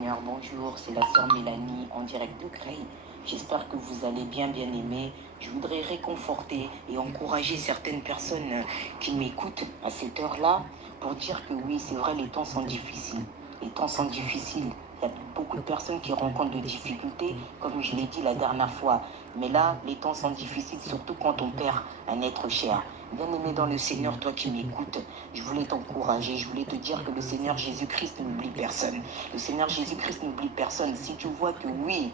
Seigneur, bonjour, c'est la sœur Mélanie en direct de Creil. J'espère que vous allez bien, bien aimer. Je voudrais réconforter et encourager certaines personnes qui m'écoutent à cette heure-là pour dire que oui, c'est vrai, les temps sont difficiles. Les temps sont difficiles. Il y a beaucoup de personnes qui rencontrent des difficultés, comme je l'ai dit la dernière fois. Mais là, les temps sont difficiles, surtout quand on perd un être cher. Bien-aimé dans le Seigneur, toi qui m'écoutes, je voulais t'encourager, je voulais te dire que le Seigneur Jésus-Christ n'oublie personne. Le Seigneur Jésus-Christ n'oublie personne. Si tu vois que oui,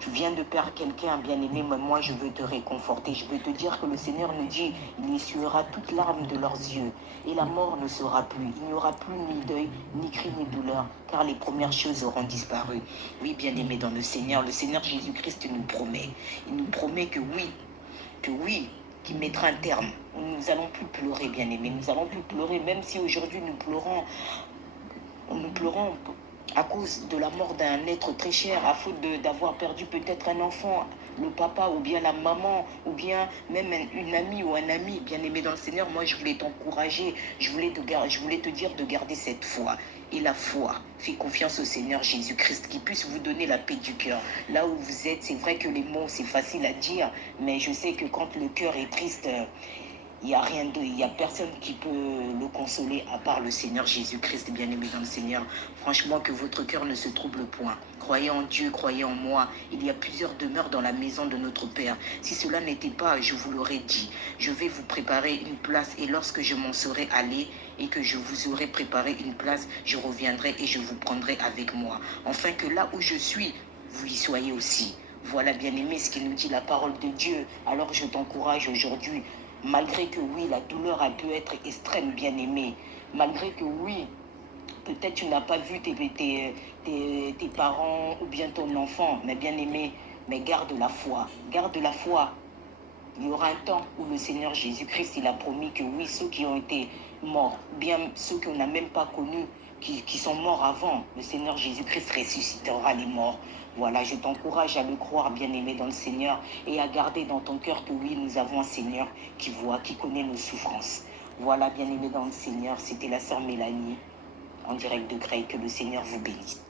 tu viens de perdre quelqu'un, bien-aimé, mais moi je veux te réconforter. Je veux te dire que le Seigneur nous dit, il essuiera toute larme de leurs yeux. Et la mort ne sera plus. Il n'y aura plus ni deuil, ni cri, ni douleur, car les premières choses auront disparu. Oui, bien-aimé dans le Seigneur Jésus-Christ nous promet. Il nous promet que oui, qui mettra un terme. Nous n'allons plus pleurer, bien-aimés. Nous allons plus pleurer, même si aujourd'hui nous pleurons à cause de la mort d'un être très cher, à faute d'avoir perdu peut-être un enfant, le papa ou bien la maman, ou bien même une amie ou un ami bien-aimé dans le Seigneur. Moi, je voulais t'encourager, je voulais te dire de garder cette foi. Et la foi, fais confiance au Seigneur Jésus-Christ qui puisse vous donner la paix du cœur. Là où vous êtes, c'est vrai que les mots, c'est facile à dire, mais je sais que quand le cœur est triste, il n'y a rien de, il n'y a personne qui peut le consoler à part le Seigneur Jésus-Christ, bien-aimé dans le Seigneur. Franchement, que votre cœur ne se trouble point. Croyez en Dieu, croyez en moi. Il y a plusieurs demeures dans la maison de notre Père. Si cela n'était pas, je vous l'aurais dit. Je vais vous préparer une place et lorsque je m'en serai allé et que je vous aurai préparé une place, je reviendrai et je vous prendrai avec moi. Afin que là où je suis, vous y soyez aussi. Voilà, bien-aimé, ce qui nous dit la parole de Dieu. Alors je t'encourage aujourd'hui, malgré que oui, la douleur a pu être extrême, bien-aimé, malgré que oui, peut-être tu n'as pas vu tes parents ou bien ton enfant, mais bien-aimé, mais garde la foi, garde la foi. Il y aura un temps où le Seigneur Jésus-Christ, il a promis que oui, ceux qui ont été morts, bien ceux qu'on n'a même pas connus, qui sont morts avant, le Seigneur Jésus-Christ ressuscitera les morts. Voilà, je t'encourage à le croire, bien-aimé dans le Seigneur, et à garder dans ton cœur que oui, nous avons un Seigneur qui voit, qui connaît nos souffrances. Voilà, bien-aimé dans le Seigneur, c'était la sœur Mélanie, en direct de Creil, que le Seigneur vous bénisse.